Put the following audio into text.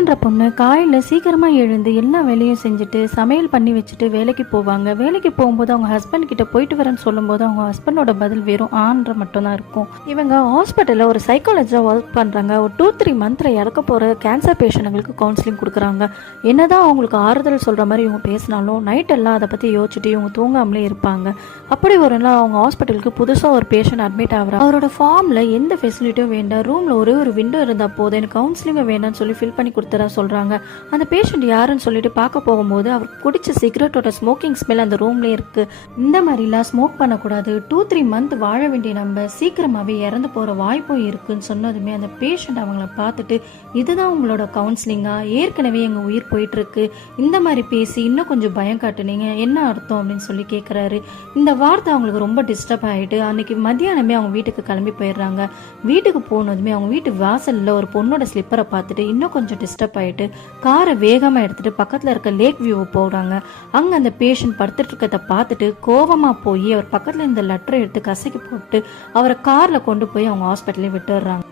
கலான்ற பொண்ணு காலையில் சீக்கிரமாக எழுந்து எல்லா வேலையும் செஞ்சுட்டு சமையல் பண்ணி வச்சுட்டு வேலைக்கு போவாங்க. வேலைக்கு போகும்போது அவங்க ஹஸ்பண்ட் கிட்ட போயிட்டு வரேன்னு சொல்லும்போது அவங்க ஹஸ்பண்டோட பதில் வெறும் ஆன்ற மட்டும்தான் இருக்கும். இவங்க ஹாஸ்பிட்டலில் ஒரு சைக்காலஜியாக ஒர்க் பண்ணுறாங்க. ஒரு 2-3 மந்த்தில் இறக்க போகிற கேன்சர் பேஷண்ட்டுங்களுக்கு கவுன்சிலிங் கொடுக்குறாங்க. என்னதான் அவங்களுக்கு ஆறுதல் சொல்கிற மாதிரி இவங்க பேசினாலும் நைட்டெல்லாம் அதை பற்றி யோசிச்சுட்டு இவங்க தூங்காமலே இருப்பாங்க. அப்படி ஒரு நாள் அவங்க ஹாஸ்பிட்டலுக்கு புதுசாக ஒரு பேஷண்ட் அட்மிட் ஆகிறாங்க. அவரோட ஃபார்மில் எந்த ஃபெசிலிட்டியும் வேண்டாம், ரூமில் ஒரே ஒரு விண்டோ இருந்தால் போதும், எனக்கு கவுன்சிலிங்கை வேண்டாம்னு சொல்லி ஃபில் பண்ணி கொடுத்துறா சொல்கிறாங்க. அந்த பேஷண்ட் யாருன்னு சொல்லிட்டு பார்க்க போகும்போது அவர் குடிச்ச சிகரெட்டோட ஸ்மோக்கிங் ஸ்மெல் அந்த ரூம்லேயே இருக்குது. இந்த மாதிரிலாம் ஸ்மோக் பண்ணக்கூடாது, 2-3 மந்த் வாழ வேண்டிய நம்ம சீக்கிரமாகவே இறந்து போகிற வாய்ப்பும் இருக்குன்னு சொன்னதுமே அந்த பேஷண்ட் அவங்கள பார்த்துட்டு இதுதான் உங்களோட கவுன்சிலிங்கா, ஏற்கனவே எங்கள் உயிர் போயிட்டுருக்கு, இந்த மாதிரி பேசி இன்னும் கொஞ்சம் பயம் காட்டுனீங்க, என்ன அர்த்தம் அப்படின்னு சொல்லி கேட்குறாரு. இந்த வார்த்தை அவங்களுக்கு ரொம்ப டிஸ்டர்ப் ஆகிட்டு அன்னைக்கு மத்தியானமே அவங்க வீட்டுக்கு கிளம்பி போயிடுறாங்க. வீட்டுக்கு போனதுமே அவங்க வீட்டு வாசலில் ஒரு பொண்ணோட ஸ்லிப்பரை பார்த்துட்டு இன்னும் கொஞ்சம் டிஸ்டர்ப் ஆகிட்டு காரை வேகமாக எடுத்துகிட்டு பக்கத்தில் இருக்க லேக் வியூவை போகிறாங்க. அங்கே அந்த பேஷண்ட் படுத்துட்டு இருக்கிறத பார்த்துட்டு கோவமாக போய் அவர் பக்கத்தில் இந்த லெட்டரை எடுத்து கசக்கி போட்டு அவரை காரில் கொண்டு போய் அவங்க ஹாஸ்பிட்டலே விட்டுடுறாங்க.